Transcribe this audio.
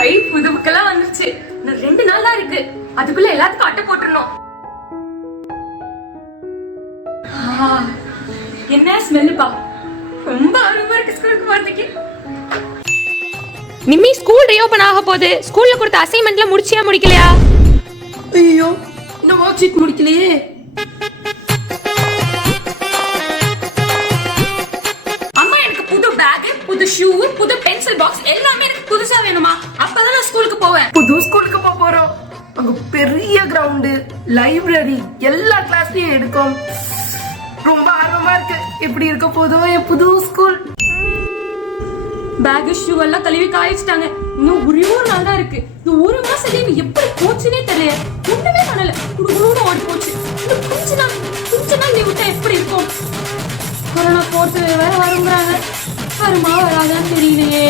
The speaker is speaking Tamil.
ஹை, புது புக்கெல்லாம் வந்துருச்சு. இன்னும் 2 நாள் தான் இருக்கு. அதுக்குள்ள எல்லாத்துக்கும் அட்டை போட்டுறணும். என்ன ஸ்மெல்லுப்பா, ரொம்ப அருமையா இருக்கு ஸ்கூலுக்கு போறதுக்கு. நிம்மி, ஸ்கூல் ரீஓபன் ஆக போகுது. ஸ்கூல்ல கொடுத்த அசைன்மெண்ட்லாம் முடிச்சியா முடிக்கலையா? ஐயோ, நான் ஒர்க் ஷீட் முடிக்கலையே. அம்மா, எனக்கு புது பேக், புது ஷூ, புது பென்சில் பாக்ஸ் எல்லாமே எனக்கு புதுசா வேணுமா? அப்பதான் நான் ஸ்கூலுக்கு போவேன். புது ஸ்கூலுக்கு போறோம். அங்க பெரிய கிரவுண்ட், லைப்ரரி, எல்லா கிளாஸ்லயும் எடுக்கும். ரொம்ப ஆர்வமா இருக்கு. எப்படி இருக்க போதோ என் புது ஸ்கூல். பேக் ஷூ எல்லாம் கழுவி காய்ச்சிட்டாங்க. இன்னும் ஒரே ஒரு நாள் தான் இருக்கு. இந்த ஒரு மாசம் லீவு எப்படி போச்சுன்னே தெரியல. ஒண்ணுமே பண்ணல, குடுகுடுன்னு ஓடி போச்சு. இன்னும் கொஞ்ச நாள் லீவ் விட்டா எப்படி இருக்கும்? கொரோனா போட்டு வேற வருங்கிறாங்க. வருமா வராதான்னு தெரியலையே.